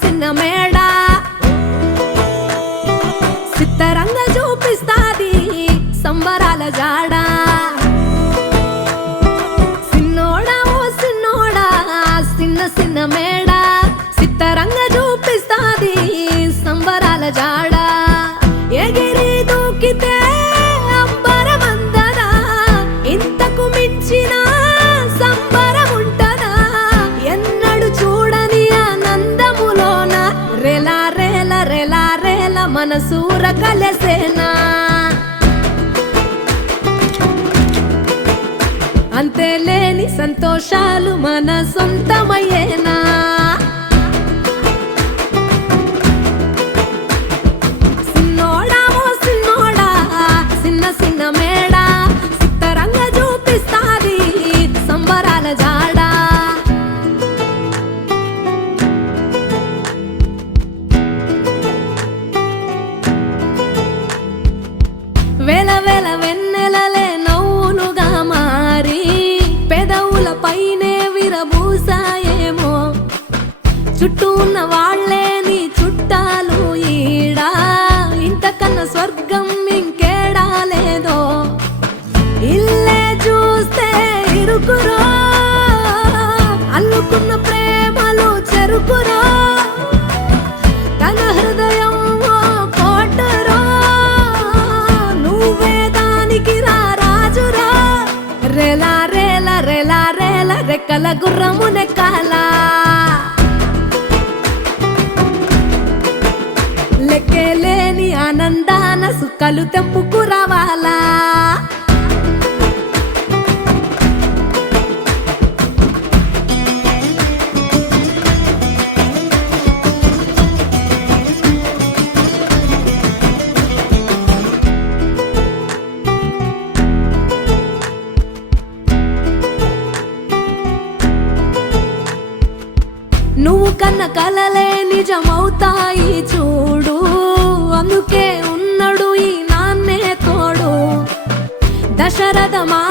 చిన్న మేడ సిత్తరంగా చూపిస్తాది సంబరాల జాడ సిన్నోడా ఓ సిన్నోడా చిన్న మేడ సిత్తరంగా చూపిస్తాది సంబరాల జాడ ఎగిరి దూకితే అంబరమందదా ఇంతకు మించిన సంబరం ఉంటదా ఎన్నడు చూడని ఆనందములోన రేలా రేల రేలా రేల మనసూర కలసేనా అంతే లేని సంతోషాలు మన సొంతమయ్యేనా చిన్న మేడ సిత్తరంగా చూపిస్తాది సంబరాల జాడ వేల వేల వెన్నెలలే నవ్వులుగా మారి పెదవుల పైనే విరబూసాయేమో చుట్టూ ఉన్న వాళ్ళే నీ చుట్టాలు ఈడా ఇంతకన్నా స్వర్గం ఇంకేడా లేదో ఇల్లే చూస్తే ఇరుకురో అల్లుకున్న ప్రేమలు చెరుకురో తన హృదయం ఓ కోటరో నువ్వే దానికి రాజురా రేలా రేల రేలా రేల రెక్కల గుర్రము నెక్కాలా లెక్కలేని ఆనందాన సుఖాలు తెంపుకు రావాలా నువ్వు కన్న కలలే నిజమవుతాయి చూడు అందుకే ఉన్నడు ఈ నాన్నే తోడు దశరథ మా